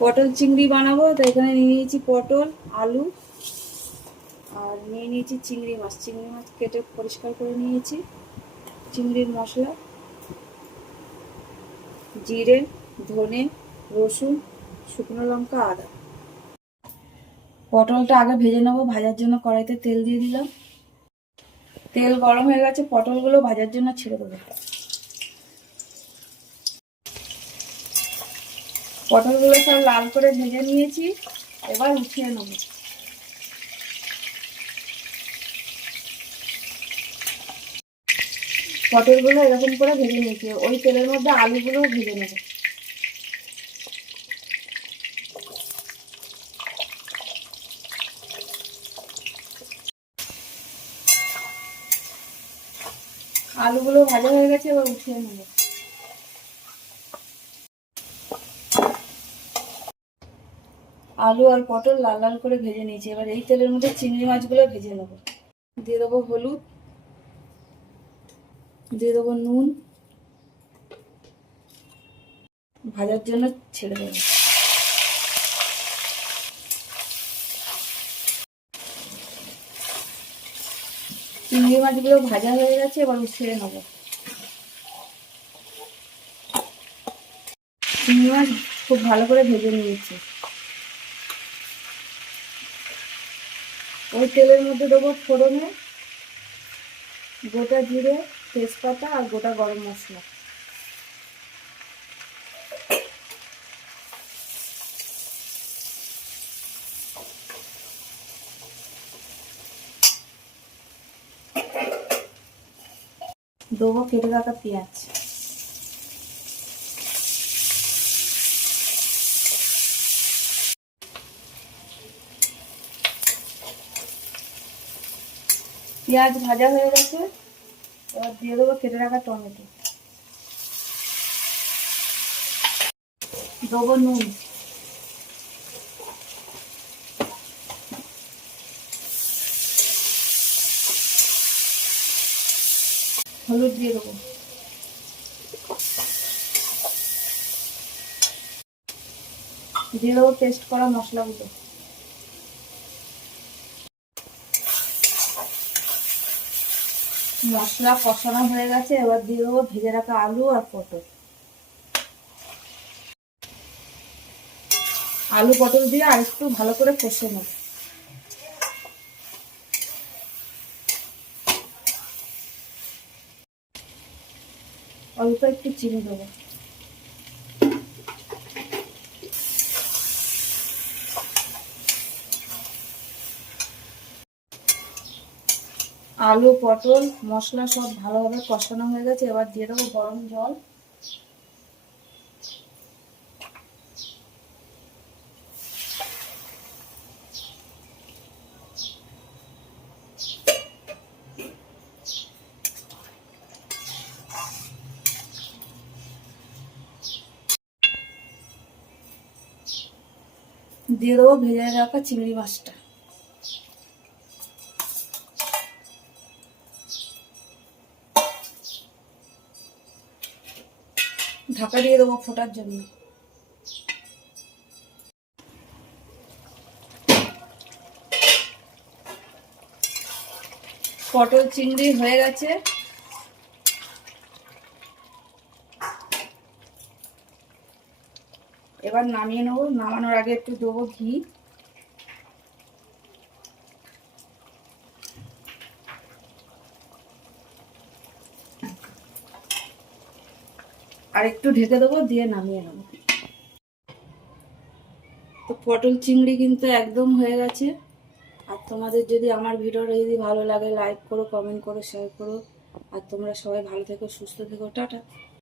পটল চিংড়ি বানাবো, তো এখানে নিয়ে নিয়েছি পটল, আলু আর নিয়ে নিয়েছি চিংড়ি মাছ। চিংড়ি মাছ কেটে পরিষ্কার করে নিয়েছি। চিংড়ির মশলা জিরে, ধনে, রসুন, শুকনো লঙ্কা, আদা। পটলটা আগে ভেজে নেবো। ভাজার জন্য কড়াইতে তেল দিয়ে দিলাম। তেল গরম হয়ে গেছে, পটলগুলো ভাজার জন্য ছেড়ে দেবো। পটলগুলো সব লাল করে ভেজে নিয়েছি, এবার উঠিয়ে নেব। পটলগুলো এরকম করে ভেজে নিয়েছি, ওই তেলের মধ্যে আলুগুলো ভেজে নেব। আলুগুলো ভাজা হয়ে গেছে, এবার উঠিয়ে নেব। আলু আর পটল লাল লাল করে ভেজে নিয়েছি, এবার এই তেলের মধ্যে চিংড়ি মাছগুলো ভেজে নেব। দিয়ে দেবো হলুদ, দিয়ে দেবো নুন, ভাজার জন্য ছেড়ে দেবো। চিংড়ি মাছগুলো ভাজা হয়ে গেছে, এবার উঠিয়ে নেব। চিংড়ি মাছ খুব ভালো করে ভেজে নিয়েছি। ওই তেলের মধ্যে দেবো ফোড়নে গোটা জিরে, তেজপাতা আর গোটা গরম মশলা। দেবো কেটে রাখা পেঁয়াজ। পেঁয়াজ ভাজা হয়ে গেছে, এবার দিয়ে দেবো কেটে রাখা টমেটো। দেবো নুন, হলুদ দিয়ে দেবো, দিয়ে দেবো পেস্ট করা মশলাগুলো। মশলা কষানো হয়ে গেছে, এবার দিয়ে দেবো ভেজে রাখা আলু আর পটল। আলু পটল দিয়ে আর একটু ভালো করে কষে নেব। অল্প একটু চিনি দেবো। আলু পটল মশলা সব ভালোভাবে কষানো হয়ে গেছে, এবার দিয়ে দেবো গরম জল। দিয়ে দেবো ভেজে রাখা চিংড়ি মাছটা। ঢাকা দিয়ে দেবো ফোটার জন্য। পটল চিংড়ি হয়ে গেছে, এবার নামিয়ে নেবো। নামানোর আগে একটু দেবো ঘি। আর একটু ঢেকে দেবো, দিয়ে নামিয়ে নেবো। তো পটল চিংড়ি কিন্তু একদম হয়ে গেছে। আর তোমাদের যদি আমার ভিডিওটা যদি ভালো লাগে, লাইক করো, কমেন্ট করো, শেয়ার করো। আর তোমরা সবাই ভালো থেকো, সুস্থ থেকো, টাটা।